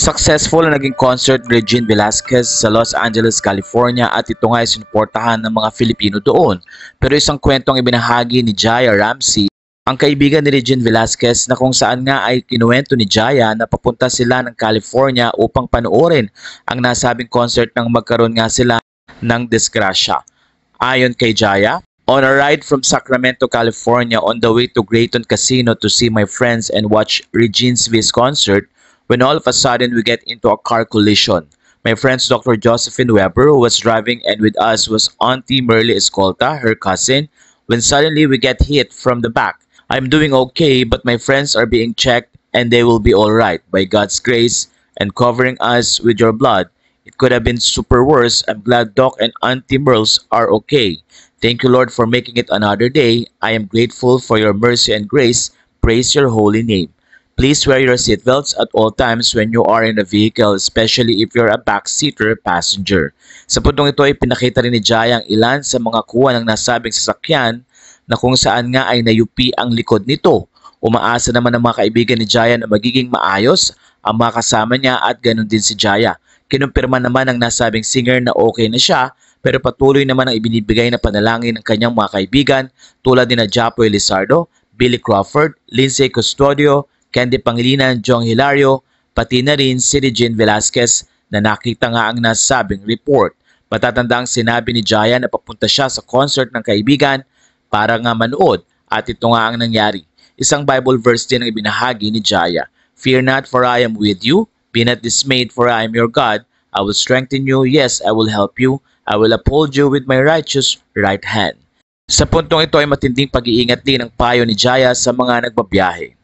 Successful na naging concert ni Regine Velasquez sa Los Angeles, California at ito nga ay sinuportahan ng mga Filipino doon. Pero isang kwentong ibinahagi ni Jaya Ramsey, ang kaibigan ni Regine Velasquez, na kung saan nga ay kinuwento ni Jaya na papunta sila ng California upang panoorin ang nasabing concert nang magkaroon nga sila ng disgrasya. Ayon kay Jaya, on a ride from Sacramento, California on the way to Grayton Casino to see my friends and watch Regine's Viz concert, when all of a sudden we get into a car collision. My friends Dr. Josephine Weber, who was driving, and with us was Auntie Merly Escolta, her cousin, when suddenly we get hit from the back. I'm doing okay, but my friends are being checked and they will be alright by God's grace and covering us with your blood. It could have been super worse. I'm glad Doc and Auntie Merles are okay. Thank you, Lord, for making it another day. I am grateful for your mercy and grace. Praise your holy name. Please wear your seatbelts at all times when you are in a vehicle, especially if you're a backseater passenger. Sa puntong ito ay pinakita rin ni Jaya ang ilan sa mga kuha ng nasabing sasakyan na kung saan nga ay nayupi ang likod nito. Umaasa naman ang mga kaibigan ni Jaya na magiging maayos ang mga kasama niya at ganun din si Jaya. Kinumpirma naman ng nasabing singer na okay na siya, pero patuloy naman ang ibinibigay na panalangin ng kanyang mga kaibigan tulad ni Japoy Lizardo, Billy Crawford, Lindsay Custodio, Candy Pangilinan, Jong Hilario, pati na rin si Regine Velasquez na nakita nga ang nasabing report. Matatandaang sinabi ni Jaya na papunta siya sa concert ng kaibigan para nga manood at ito nga ang nangyari. Isang Bible verse din ang ibinahagi ni Jaya. Fear not, for I am with you. Be not dismayed, for I am your God. I will strengthen you. Yes, I will help you. I will uphold you with my righteous right hand. Sa puntong ito ay matinding pag-iingat din ang payo ni Jaya sa mga nagbabiyahe.